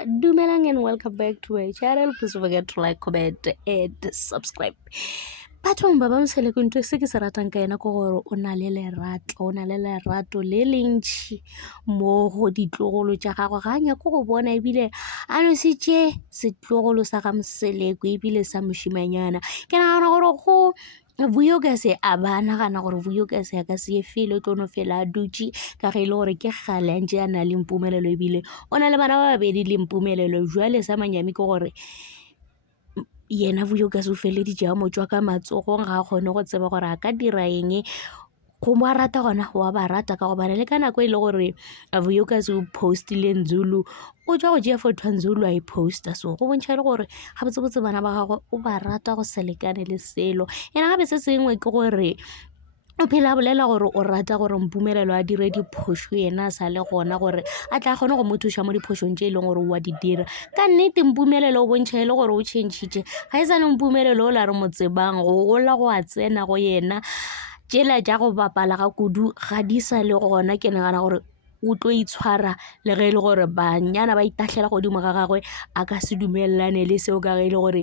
Dumelang and welcome back to my channel. Please don't forget to like, comment, and subscribe. Bathong ba Mseleku ntho se ke se ratang ka ena ke gore o na le lerato le le ntšhi mo go ditlogolo tša gagwe ga a nyako go bona ebile a nositše setlogolo sa ga Mseleku ebile sa mošimanyana. Ke nagana gore go Vuyokase a ba nagana gore Vuyokase a ka se ye fele o tlo no fela a dutše ka ge e le gore ke gale a ntše a na le mpumelelo ebile o na le bana ba babedi le mpumelelo. Jwale sa manyami ke gore yena Vuyokase o feleditše a motswa ka matsogong ga a kgone go tseba gore a ka dira eng. Go mo rata gona wa ba rata ka gobane le ka nako e le gore Vuyokase o postile Nzulu o tswa go tšea photo Nzulu a e posta, so go bontšha le gore ga botsebotse bana ba gagwe o ba rata go se lekane le selo. Ena gape se sengwe ke gore o phela bolela gore o rata gore mpumelelo a dire diphoso yena a sa le gona gore a tla kgone go mo thuša mo diphosong tše e leng gore wa di dira. Ka nnete mpumelelo o bontšha e le gore o tšhentšhitše ga e sa le mpumelelo o la re mo tsebang go gola go a tsena go yena tšela tša go bapala ga kudu ga di sa le gona. Ke nagana gore o tlo itshwara le ge e le gore banyana ba itahlela godimo ga gagwe a ka se dumelelane le seo ka ge e le gore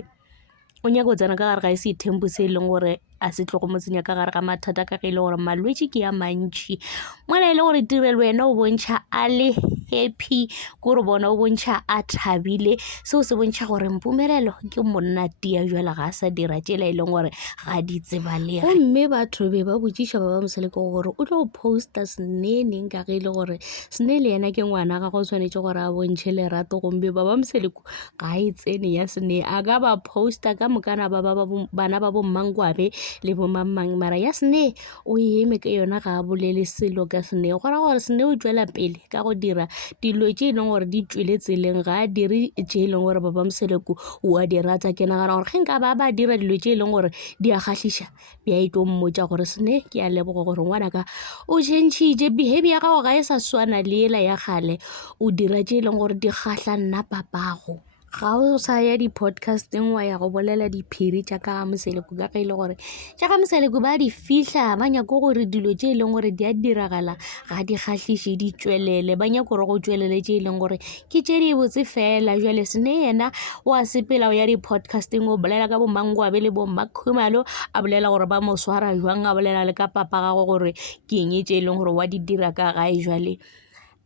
o nyaka go tsena ka gare ga se tempo se e leng gore a se tlo go mo tsenya ka gare ga mathata ka ge e le gore malwetse ke ya mantši. Mola e le gore tirelo wena o bontšha a le happy kore bona o bontšha a thabile, seo se bontšha gore mpumelelo ke monna tia jwale ga a sa dira tšela e leng gore ga di tsebalege. Gomme batho be ba botšiša ba Mseleku gore o tlo go posta seneneng ka ge e le gore sene le yena ke ngwana ga go tshwanetse gore a bontšhe lerato. Gomme ba Mseleku ga e tsene ya sene a ka ba posta ka mokana bana ba bo Mmangwabe le bo Mamang, mara ya sene o eme ka yona ga a bolele selo ka sene gora gore sene o tswela pele ka go dira dilo tše e leng gore di tswile tseleng ga a dire tše e leng gore ba Mseleku o a di rata. Ke nagana gore ge nka ba dira dilo tše e leng gore di a kgahliša be a itlo mmotša gore sene ke a leboga gore ngwana ka o tšhentšhitše behavior ya gago ga e sa swana le ela ya gale, o dira tše e leng gore di kgahla nna papago. Ga o sa ya di-podcasteng wa ya go bolela diphiri tša ka ga Mseleku ka ge e le gore tša ga Mseleku ba di fihla ba nyako gore dilo tše e leng gore di a diragala ga di kgahliše di tswelele, ba nyako gore go tswelele tše e leng gore ke tše di botse fela. Jwale sene yena o a sepela o ya di-podcasting o bolela ka bo Mmangwabe le bo Mmakhumalo, a bolela gore ba mo swara jwang, a bolela le ka papa gagwe gore ke eng tše e leng gore wa di dira ka gae. Jwale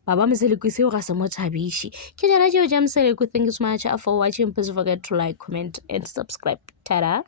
ba Mseleku seo ga se mo tšhabiše. Ke jana tšeo tša Mseleku. Thank you so much for watching. Please forget to like, comment and subscribe. Ta-da.